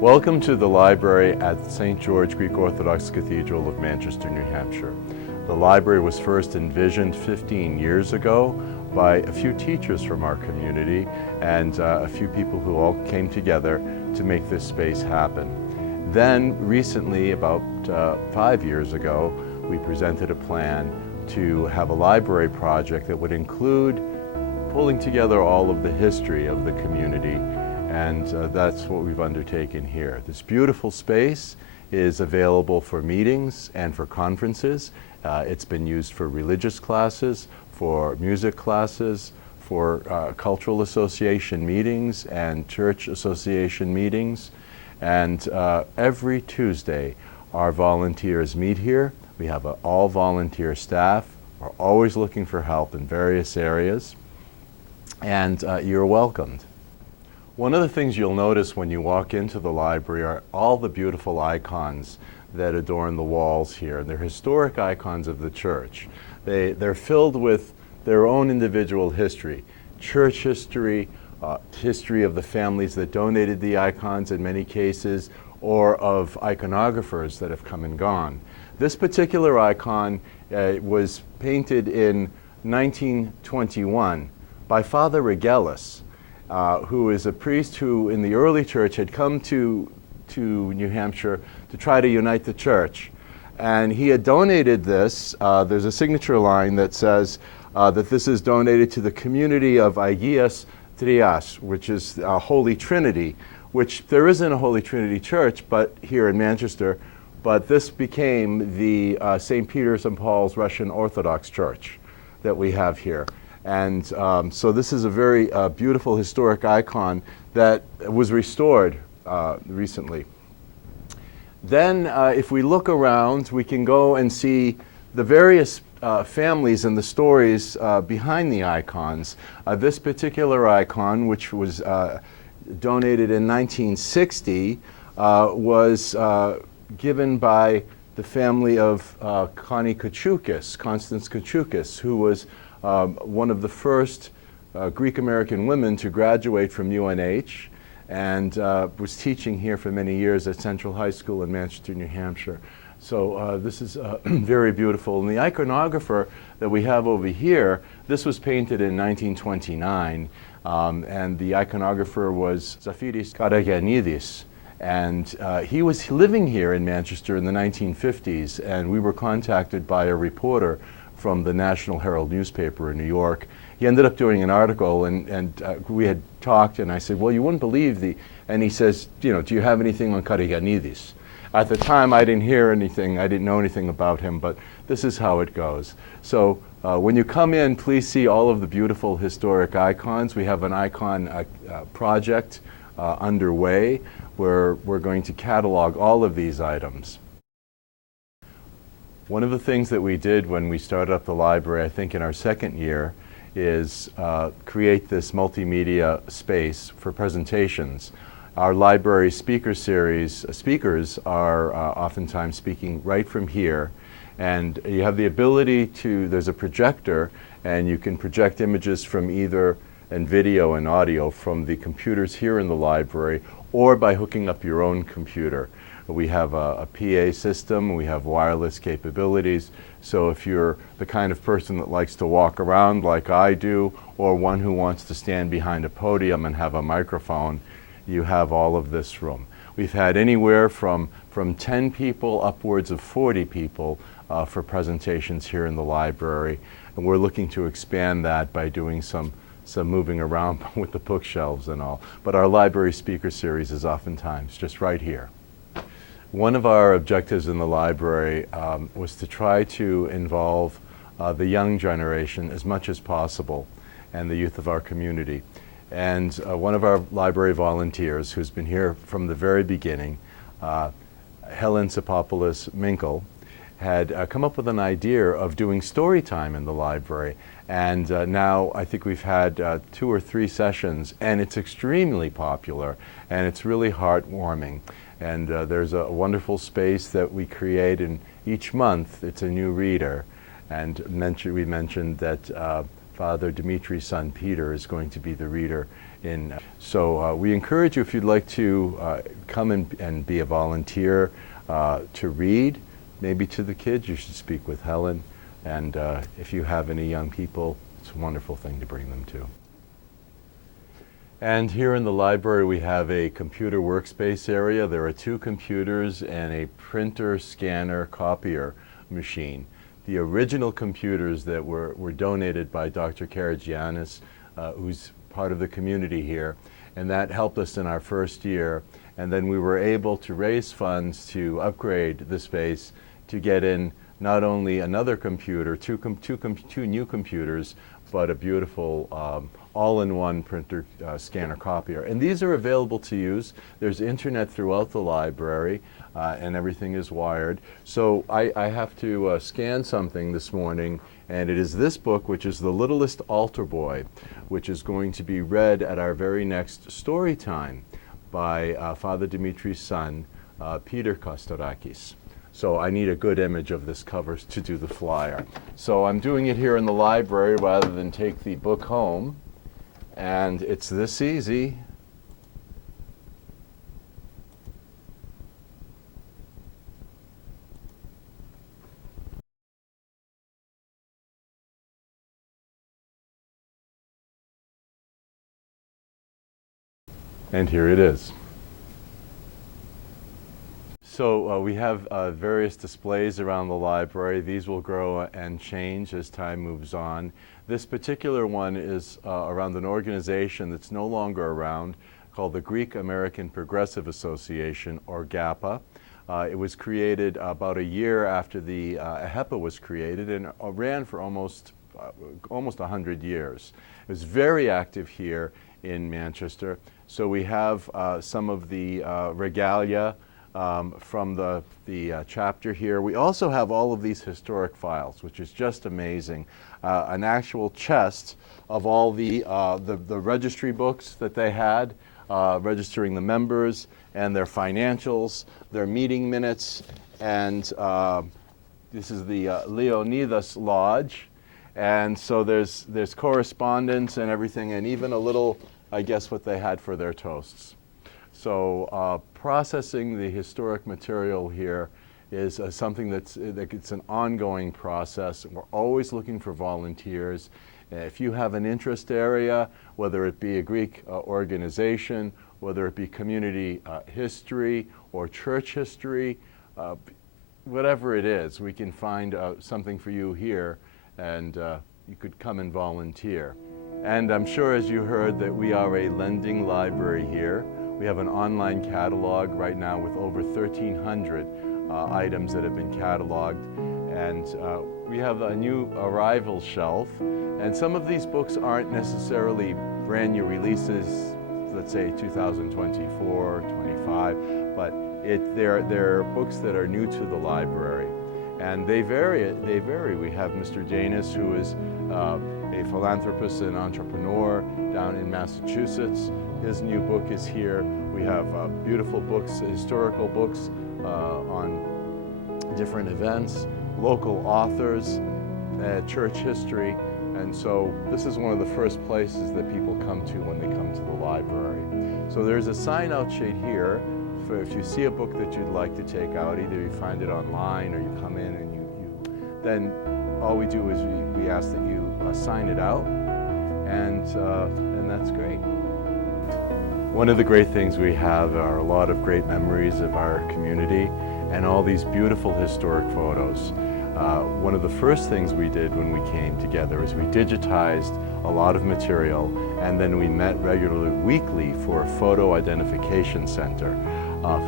Welcome to the library at St. George Greek Orthodox Cathedral of Manchester, New Hampshire. The library was first envisioned 15 years ago by a few teachers from our community and a few people who all came together to make this space happen. Then recently, about 5 years ago, we presented a plan to have a library project that would include pulling together all of the history of the community, and that's what we've undertaken here. This beautiful space is available for meetings and for conferences. It's been used for religious classes, for music classes, for cultural association meetings and church association meetings. And every Tuesday, our volunteers meet here. We have an all-volunteer staff. We're always looking for help in various areas, and you're welcomed. One of the things you'll notice when you walk into the library are all the beautiful icons that adorn the walls here. They're historic icons of the church. They're filled with their own individual history, church history, history of the families that donated the icons in many cases, or of iconographers that have come and gone. This particular icon was painted in 1921 by Father Regelis, who is a priest who in the early church had come to New Hampshire to try to unite the church. And he had donated this. There's a signature line that says that this is donated to the community of Agios Trias, which is Holy Trinity, which there isn't a Holy Trinity church but here in Manchester, but this became the St. Peter's and Paul's Russian Orthodox Church that we have here. And so this is a very beautiful historic icon that was restored recently. Then if we look around, we can go and see the various families and the stories behind the icons. This particular icon, which was donated in 1960, was given by the family of Connie Kachukis, Constance Kachukis, who was one of the first Greek-American women to graduate from UNH, and was teaching here for many years at Central High School in Manchester, New Hampshire. So this is very beautiful. And the iconographer that we have over here, this was painted in 1929, and the iconographer was Zafiris Karagianidis. And he was living here in Manchester in the 1950s, and we were contacted by a reporter from the National Herald newspaper in New York. He ended up doing an article, and we had talked, and I said, well, you wouldn't believe and he says, you know, do you have anything on Karagianidis? At the time, I didn't hear anything, I didn't know anything about him, but this is how it goes. So when you come in, please see all of the beautiful historic icons. We have an icon project underway where we're going to catalog all of these items. One of the things that we did when we started up the library, I think in our second year, is create this multimedia space for presentations. Our library speaker series speakers are oftentimes speaking right from here, and you have the ability to, there's a projector, and you can project images from either, and video and audio from the computers here in the library, or by hooking up your own computer. We have a PA system, we have wireless capabilities, so if you're the kind of person that likes to walk around like I do, or one who wants to stand behind a podium and have a microphone, you have all of this room. We've had anywhere from 10 people upwards of 40 people for presentations here in the library, and we're looking to expand that by doing some moving around with the bookshelves and all. But our library speaker series is oftentimes just right here. One of our objectives in the library was to try to involve the young generation as much as possible and the youth of our community. And one of our library volunteers, who's been here from the very beginning, Helen Sipopoulos Minkle, had come up with an idea of doing story time in the library. And now I think we've had 2 or 3 sessions, and it's extremely popular, and it's really heartwarming. And there's a wonderful space that we create, and each month it's a new reader. And we mentioned that Father Dimitri's son Peter is going to be the reader. So we encourage you, if you'd like to come and be a volunteer to read, maybe to the kids, you should speak with Helen. And if you have any young people, it's a wonderful thing to bring them to. And here in the library we have a computer workspace area. There are 2 computers and a printer, scanner, copier machine. The original computers that were donated by Dr. Karagiannis, who's part of the community here, and that helped us in our first year. And then we were able to raise funds to upgrade the space to get in not only another computer, two new computers, but a beautiful all-in-one printer, scanner, copier. And these are available to use. There's internet throughout the library, and everything is wired. So I have to scan something this morning, and it is this book, which is The Littlest Altar Boy, which is going to be read at our very next story time by Father Dimitri's son, Peter Kostarakis. So I need a good image of this cover to do the flyer. So I'm doing it here in the library rather than take the book home. And it's this easy. And here it is. So we have various displays around the library. These will grow and change as time moves on. This particular one is around an organization that's no longer around called the Greek American Progressive Association, or GAPA. It was created about a year after the HEPA was created, and ran for almost 100 years. It was very active here in Manchester. So we have some of the regalia from the chapter here. We also have all of these historic files, which is just amazing. An actual chest of all the registry books that they had, registering the members and their financials, their meeting minutes, and this is the Leonidas Lodge. And so there's correspondence and everything, and even a little, I guess, what they had for their toasts. So processing the historic material here is something it's an ongoing process. We're always looking for volunteers. If you have an interest area, whether it be a Greek organization, whether it be community history or church history, whatever it is, we can find something for you here, and you could come and volunteer. And I'm sure, as you heard, that we are a lending library here. We have an online catalog right now with over 1,300 items that have been cataloged. And we have a new arrival shelf. And some of these books aren't necessarily brand new releases, let's say 2024, 25, but they're books that are new to the library. And they vary. We have Mr. Danis, who is a philanthropist and entrepreneur down in Massachusetts. His new book is here. We have beautiful books, historical books on different events, local authors, church history. And so this is one of the first places that people come to when they come to the library. So there's a sign-out sheet here for if you see a book that you'd like to take out, either you find it online or you come in and then all we do is we ask that you sign it out, and that's great. One of the great things we have are a lot of great memories of our community and all these beautiful historic photos. One of the first things we did when we came together is we digitized a lot of material, and then we met regularly weekly for a photo identification center.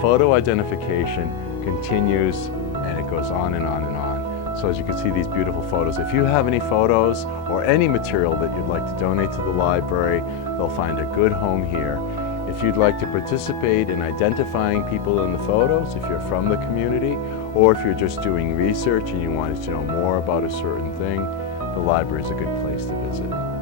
Photo identification continues, and it goes on and on and on. So as you can see these beautiful photos, if you have any photos or any material that you'd like to donate to the library, they'll find a good home here. If you'd like to participate in identifying people in the photos, if you're from the community, or if you're just doing research and you wanted to know more about a certain thing, the library is a good place to visit.